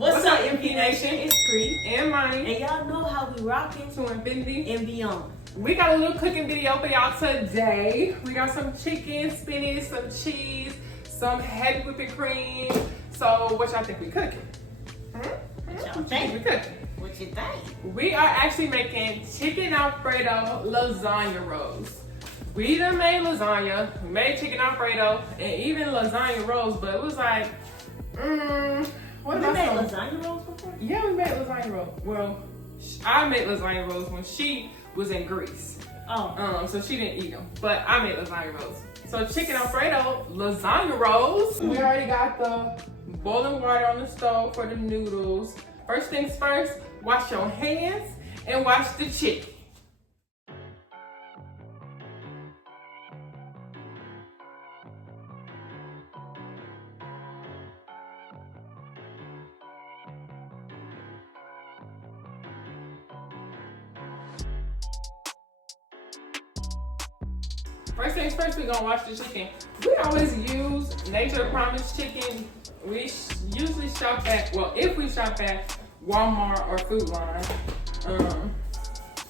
What's up, MP Nation? It's Pre and Money, and y'all know how we rocking to infinity and beyond. We got a little cooking video for y'all today. We got some chicken, spinach, some cheese, some heavy whipping cream. So what y'all think we cooking? What y'all think? We cooking. What you think? We are actually making Chicken Alfredo Lasagna Rolls. We done made lasagna, we made Chicken Alfredo, and even lasagna rolls, but it was like, what You about made some? lasagna rolls before? Yeah, we made lasagna rolls. Well, I made lasagna rolls when she was in Greece. Oh. So she didn't eat them, but I made lasagna rolls. So Chicken Alfredo lasagna rolls. We already got the boiling water on the stove for the noodles. First things first, wash your hands and wash the chicken. First things first, we're gonna wash the chicken. We always use Nature Promise chicken. We usually shop at, well, if we shop at Walmart or Food Line.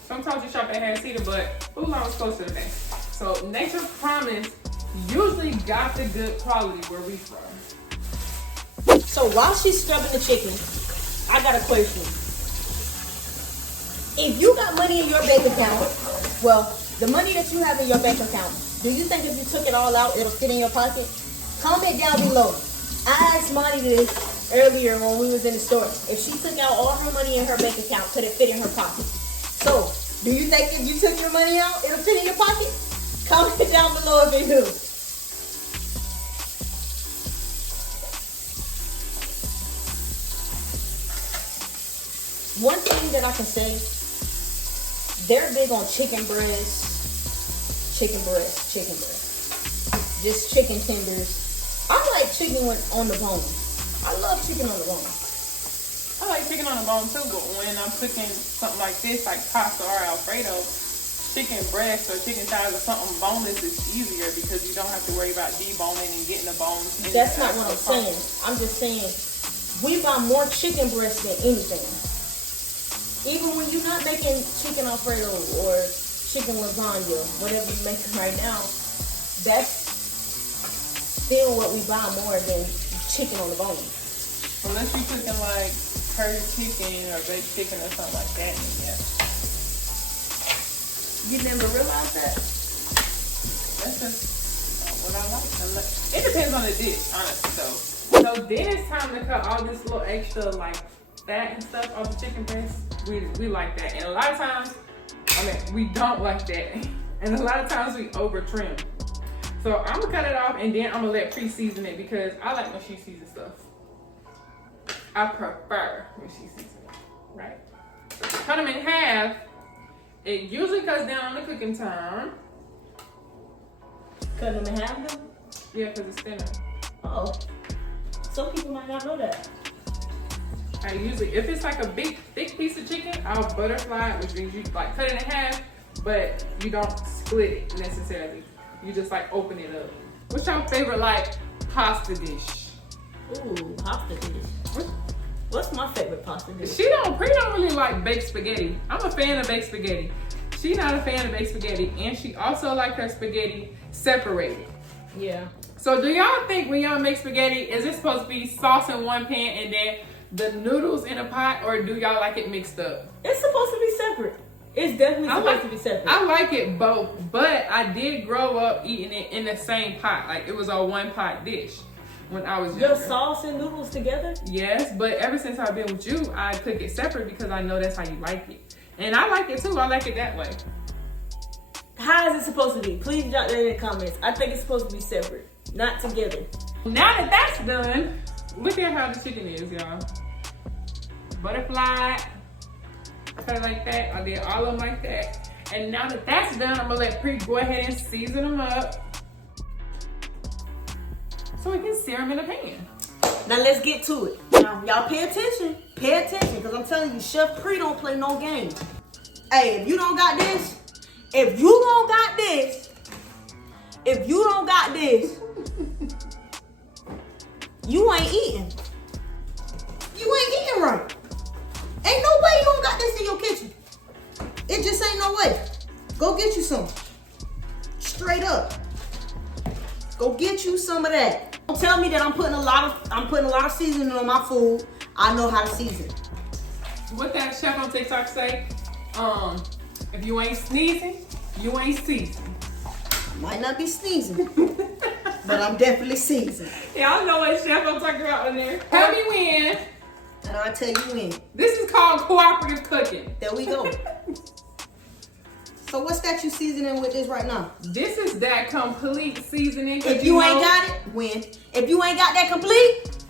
Sometimes we shop at Harris Teeter, but Food Line was close to the bank. So Nature Promise usually got the good quality where we from. So while she's scrubbing the chicken, I got a question. If you got money in your bank account, well, the money that you have in your bank account, do you think if you took it all out, it'll fit in your pocket? Comment down below. I asked Monty this earlier when we was in the store. If she took out all her money in her bank account, could it fit in her pocket? So, do you think if you took your money out, it'll fit in your pocket? Comment down below if it do. One thing that I can say, they're big on chicken breast, just chicken tenders. I like chicken on the bone. I love chicken on the bone. I like chicken on the bone too, but when I'm cooking something like this, like pasta or Alfredo, chicken breast or chicken thighs or something boneless is easier because you don't have to worry about deboning and getting the bones. That's not what I'm saying. I'm just saying we buy more chicken breast than anything. Even when you're not making chicken Alfredo or chicken lasagna, whatever you're making right now, that's still what we buy more than chicken on the bone. Unless you're cooking like curry chicken or baked chicken or something like that, then yeah. You never realized that? That's just what I like. It depends on the dish, honestly, though. So then it's time to cut all this little extra like fat and stuff off the chicken breast. We like that. And a lot of times, we don't like that. And a lot of times we over trim. So I'm gonna cut it off and then I'm gonna let pre-season it because I like when she seasons stuff. I prefer when she seasons it, right? Cut them in half. It usually cuts down on the cooking time. Cut them in half though? Yeah, because it's thinner. Oh. Some people might not know that. I usually, if it's like a big, thick piece of chicken, I'll butterfly it, which means you like cut it in half, but you don't split it necessarily. You just like open it up. What's your favorite like pasta dish? Ooh, pasta dish. What's my favorite pasta dish? Pre don't really like baked spaghetti. I'm a fan of baked spaghetti. She's not a fan of baked spaghetti, and she also like her spaghetti separated. Yeah. So do y'all think when y'all make spaghetti, is it supposed to be sauce in one pan and then the noodles in a pot, or do y'all like it mixed up? It's supposed to be separate. It's definitely supposed to be separate. I like it both, but I did grow up eating it in the same pot. Like it was a one pot dish when I was younger. Your sauce and noodles together? Yes, but ever since I've been with you, I cook it separate because I know that's how you like it. And I like it too. I like it that way. How is it supposed to be? Please drop that in the comments. I think it's supposed to be separate, not together. Now that that's done, look at how the chicken is, y'all. Butterfly, cut it like that. I did all of them like that. And now that that's done, I'm gonna let Pre go ahead and season them up so we can sear them in a pan. Now let's get to it. Now y'all pay attention, because I'm telling you, Chef Pre don't play no games. Hey, if you don't got this, you ain't eating. You ain't damn right. Ain't no way you don't got this in your kitchen. It just ain't no way. Go get you some. Straight up. Go get you some of that. Don't tell me that I'm putting a lot of seasoning on my food. I know how to season. What that chef on TikTok say? If you ain't sneezing, you ain't seasoned. Might not be sneezing, but I'm definitely seasoned. Y'all know what chef I'm talking about in there. Tell me when. And I'll tell you when. This is called cooperative cooking. There we go. So what's that you seasoning with this right now? This is that complete seasoning. If you ain't got it, when? If you ain't got that complete,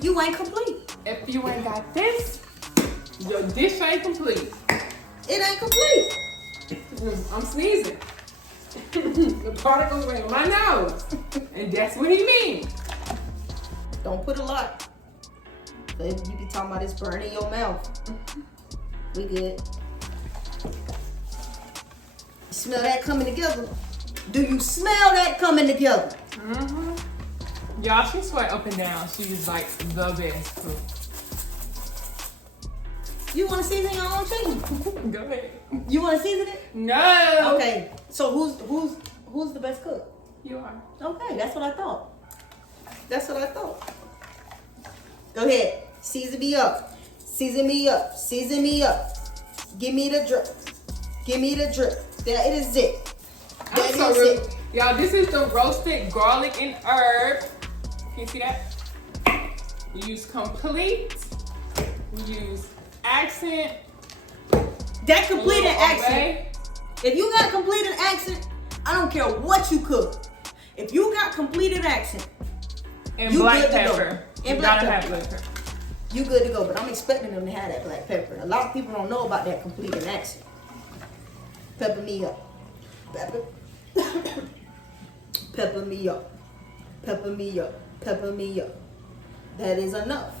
you ain't complete. If you ain't got this, your dish ain't complete. It ain't complete. I'm sneezing. The particles went in my nose. And that's what he means. Don't put a lot. You be talking about this burning your mouth. We good. Smell that coming together? Do you smell that coming together? Mm-hmm. Y'all, she sweat up and down. She is like the best cook. You want to season your own chicken? Go ahead. You want to season it? No. Okay. So who's the best cook? You are. Okay, that's what I thought. That's what I thought. Go ahead. Season me up. Season me up. Season me up. Give me the drip. Give me the drip. That is it. That I'm so is rude. it. Y'all, this is the roasted garlic and herb. Can you see that? We use complete. We use accent. That complete a and little accent. obey. If you got complete and accent, I don't care what you cook. If you got complete and accent, And you black good to go. pepper. And You black gotta pepper. have black pepper. you good to go. But I'm expecting them to have that black pepper. A lot of people don't know about that complete and accent. Pepper me up. Pepper. Pepper me up. Pepper me up. Pepper me up. That is enough.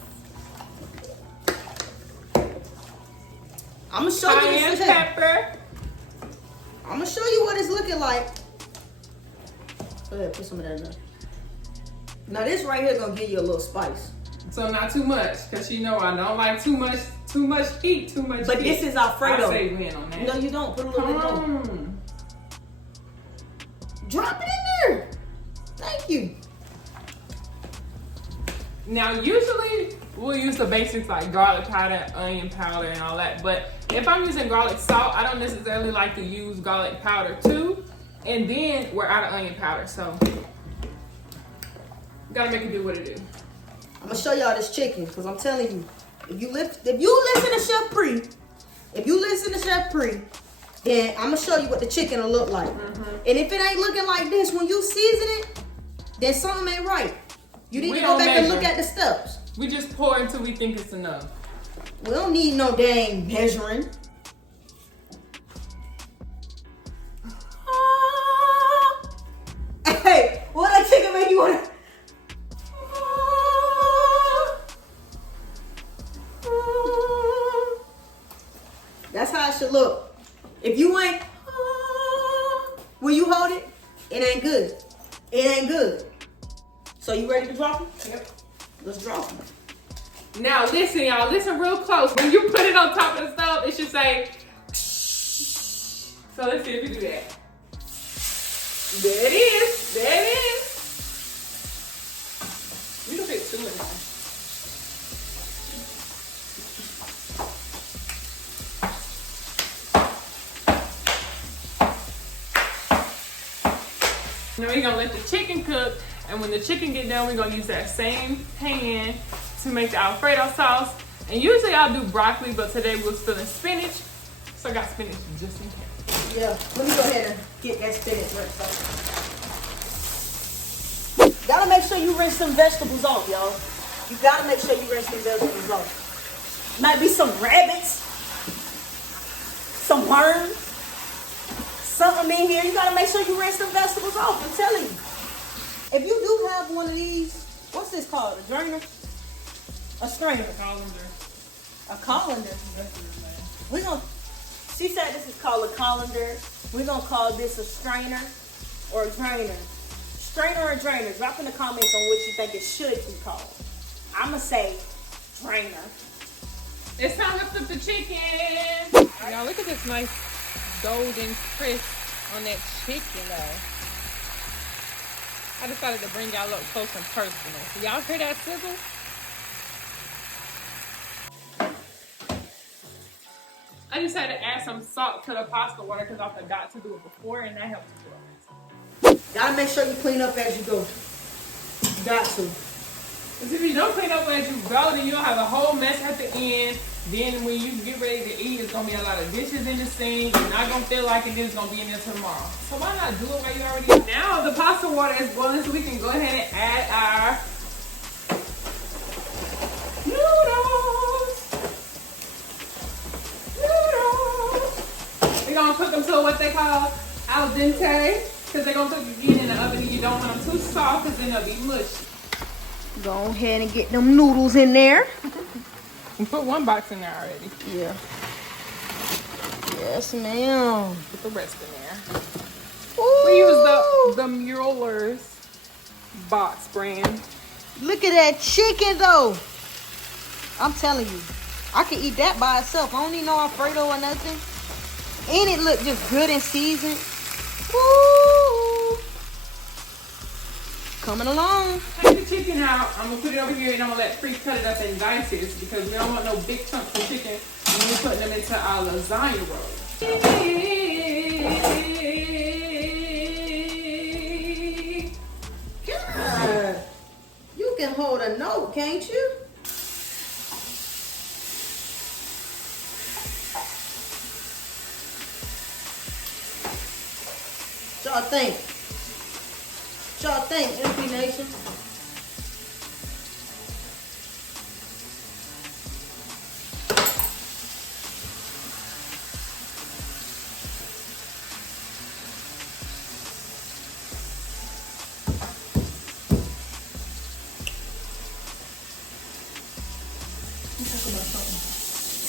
I'm gonna show you Cayenne this. pepper. I'm gonna show you what it's looking like. Go ahead, put some of that in there. Now this right here gonna give you a little spice. So not too much, cause you know I don't like too much heat, too much. But heat. this is Alfredo. I say win on that. No, you don't. Put a little bit more. Drop it in there. Thank you. Now usually we'll use the basics like garlic powder, onion powder, and all that. But if I'm using garlic salt, I don't necessarily like to use garlic powder too. And then we're out of onion powder, so gotta make it do what it do. I'm gonna show y'all this chicken because I'm telling you, if you listen to Chef Pre, then I'm gonna show you what the chicken will look like. And if it ain't looking like this when you season it, then something ain't right. You need We to go don't back and measure. look at the steps. We just pour until we think it's enough. We don't need no dang measuring. Hey, what that chicken make you wanna? That's how it should look. If you ain't, when you hold it, it ain't good. It ain't good. So you ready to drop it? Yep. Let's drop it. Now listen, y'all, listen real close. When you put it on top of the stove, it should say. So let's see if you do that. There it is. There it is. You can fit two in there. Now we're gonna let the chicken cook, and when the chicken get done, we're gonna use that same pan to make the Alfredo sauce. And usually I'll do broccoli, but today we're feeling spinach, so I got spinach just in case. Yeah, let me go ahead and get that spinach rinsed off. Gotta make sure you rinse some vegetables off, y'all. You gotta make sure you rinse some vegetables off. Might be some rabbits, some worms, something in here. You gotta make sure you rinse some vegetables off. I'm telling you. If you do have one of these, what's this called? A drainer? A strainer? A colander. We're gonna. She said this is called a colander. We're gonna call this a strainer or a drainer. Strainer or drainer? Drop in the comments on what you think it should be called. I'ma say drainer. It's time to flip the chicken. Y'all, look at this nice golden crisp on that chicken, though. I decided to bring y'all up close and personal. So y'all hear that sizzle? I just had to add some salt to the pasta water because I forgot to do it before, and that helps as well. Gotta make sure you clean up as you go. Got to. Because if you don't clean up as you go, then you'll have a whole mess at the end. Then when you get ready to eat, it's going to be a lot of dishes in the sink. You're not going to feel like it is going to be in there tomorrow. So why not do it while you already eat? Now the pasta water is boiling, so we can go ahead and add our noodles. We're going to cook them to what they call al dente. Because they're going to cook again in the oven, and you don't want them too soft because then they'll be mushy. Go ahead and get them noodles in there. We put one box in there already. Yeah. Yes, ma'am. Put the rest in there. Ooh. We use the Mueller's box brand. Look at that chicken, though. I'm telling you, I can eat that by itself. I don't need no Alfredo or nothing. And it look just good and seasoned. Woo! Coming along. Take the chicken out. I'm gonna put it over here and I'm gonna let Free cut it up in dices because we don't want no big chunks of chicken when we're putting them into our lasagna rolls. God, you can hold a note, can't you? What y'all think? What y'all think, MP Nation?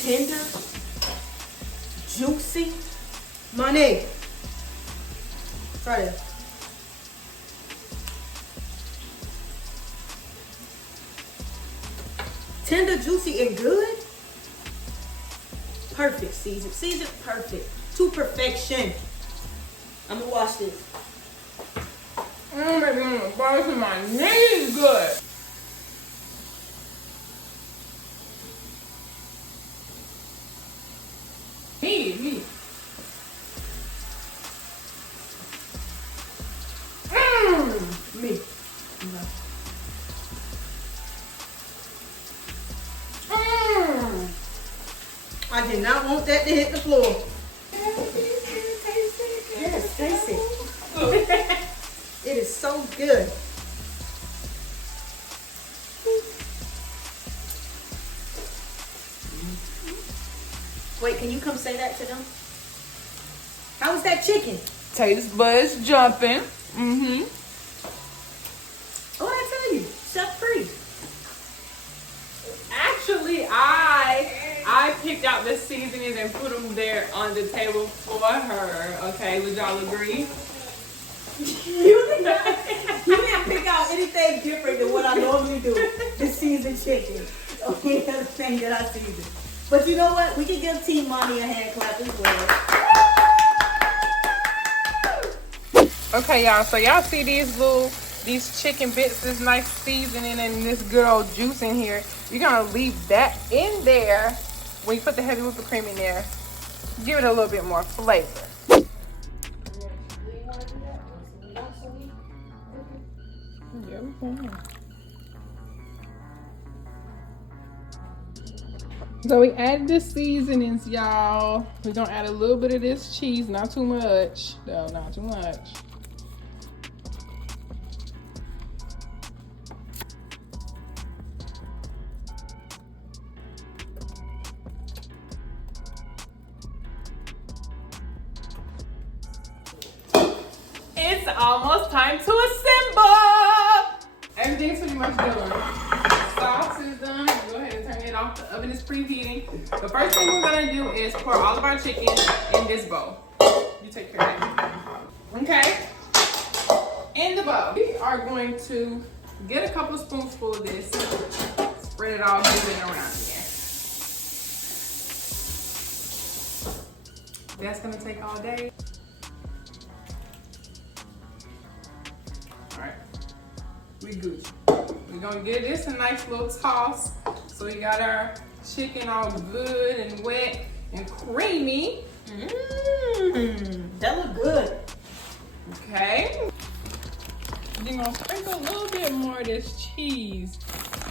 Tender, juicy, money. Try this. Tender, juicy, and good. Perfect season. Season perfect. To perfection. I'm gonna wash this. Baby, I'm gonna fall to my knees good. Me. Me. I did not want that to hit the floor. Yes, taste it. It is so good. Wait, can you come say that to them? How was that chicken? Taste buds jumping. Oh, I tell you, chef free. Actually, I picked out the seasonings and put them there on the table for her. Okay, would y'all agree? You didn't pick out anything different than what I normally do. The seasoned chicken. Okay, that's the thing that I season. But you know what? We can give Team Monty a hand clap as well. Okay, y'all. So y'all see these chicken bits, this nice seasoning and this good old juice in here. You're gonna leave that in there when you put the heavy whipping cream in there. Give it a little bit more flavor. Yeah, we can. So we added the seasonings, y'all. We're gonna add a little bit of this cheese, not too much. No, not too much. It's almost time to assemble. Everything's pretty much done. Sauce is done. Go ahead and turn it off. The oven is preheating. The first thing we're gonna do is pour all of our chicken in this bowl. You take care of that. Okay. In the bowl, we are going to get a couple of spoonfuls of this. Spread it all, move it around here. That's gonna take all day. All right, we good. We're gonna give this a nice little toss. So we got our chicken all good and wet and creamy. That look good. Okay. You're gonna sprinkle a little bit more of this cheese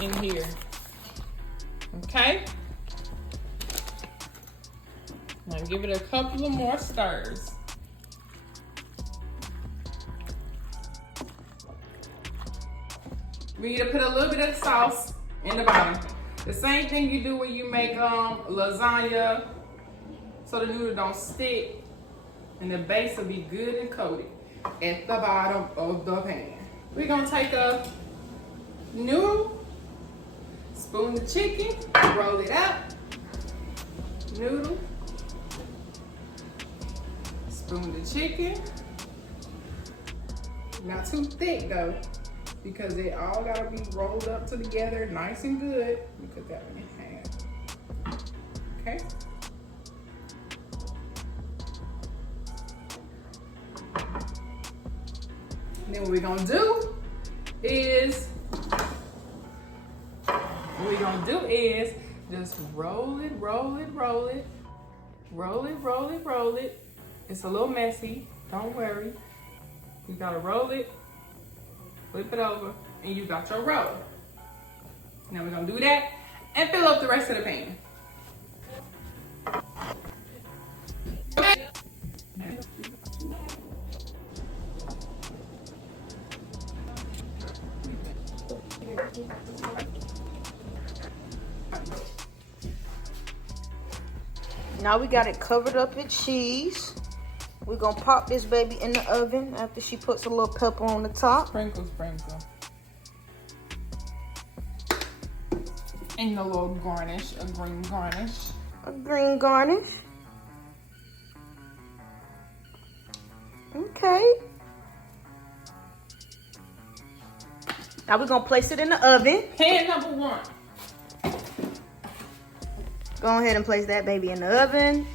in here. Okay. Now give it a couple of more stirs. We need to put a little bit of sauce in the bottom. The same thing you do when you make lasagna, so the noodle don't stick and the base will be good and coated at the bottom of the pan. We're gonna take a noodle, spoon the chicken, roll it out, noodle, spoon the chicken. Not too thick though, because they all gotta be rolled up together nice and good. Let me put that one in half. Okay. Then what we're gonna do is just roll it, roll it, roll it, roll it, roll it, roll it. It's a little messy, don't worry. You gotta roll it, flip it over, and you got your roll. Now we're gonna do that and fill up the rest of the pan. Okay. Now we got it covered up with cheese. We're gonna pop this baby in the oven after she puts a little pepper on the top. Sprinkle, sprinkle. And a little garnish, a green garnish. A green garnish. Okay. Now we're gonna place it in the oven. Pan number 1. Go ahead and place that baby in the oven.